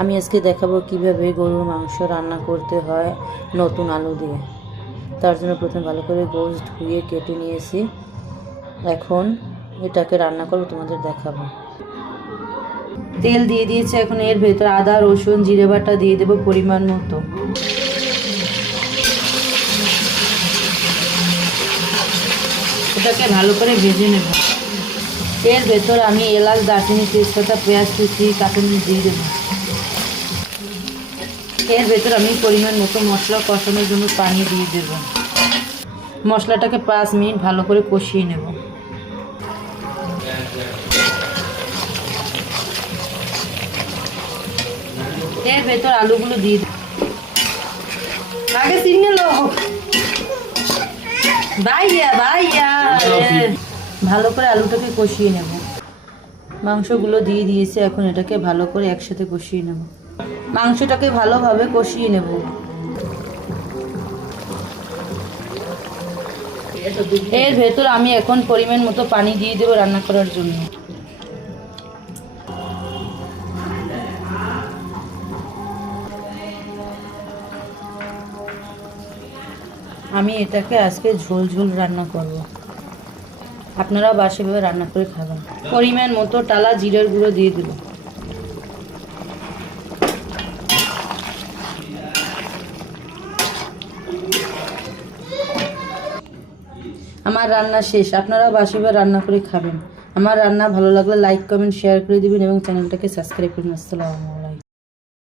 আমি আজকে দেখাবো কিভাবে গরুর মাংস রান্না করতে হয় নতুন আলু দিয়ে। তার জন্য প্রথমে ভালো করে গোশত ধুয়ে কেটে নিয়েছি। এখন এটাকে রান্না করবো, তোমাদের দেখাবো। তেল দিয়ে দিয়েছি, এখন এর ভেতর আদা রসুন জিরে বাটা দিয়ে দেবো পরিমাণ মতো। এটাকে ভালো করে ভেজে নেব। এর ভেতর আমি এলাচ দারচিনি তেজপাতা পেঁয়াজ কুচি কাঁচামরিচ দিয়ে দেবো। এর ভেতর আমি পরিমাণ মতো মশলা কষানোর জন্য পানি দিয়ে দেব। মশলাটাকে 5 মিনিট ভালো করে কষিয়ে নেব। এর ভেতর আলুগুলো দিয়ে দেব। আগে সিগন্যাল ভাইয়া ভাইয়া ভালো করে আলুটাকে কষিয়ে নেব। মাংসগুলো দিয়ে দিয়েছি, এখন এটাকে ভালো করে একসাথে কষিয়ে নেব। মাংসটাকে ভালোভাবে কষিয়ে নেব। এর ভেতর আমি এখন পরিমাণ মতো পানি দিয়ে দেবো রান্না করার জন্য। আমি এটাকে আজকে ঝোল ঝোল রান্না করব। আপনারা বাসাভাবে রান্না করে খাবেন। পরিমাণ মতো টালা জিরার গুঁড়ো দিয়ে দেব। আমার রান্না শেষ, আপনারা বাসাভাবে রান্না করে খাবেন। আমার রান্না ভালো লাগলে লাইক কমেন্ট শেয়ার করে দিবেন এবং চ্যানেলটাকে সাবস্ক্রাইব করুন। আসসালামু আলাইকুম।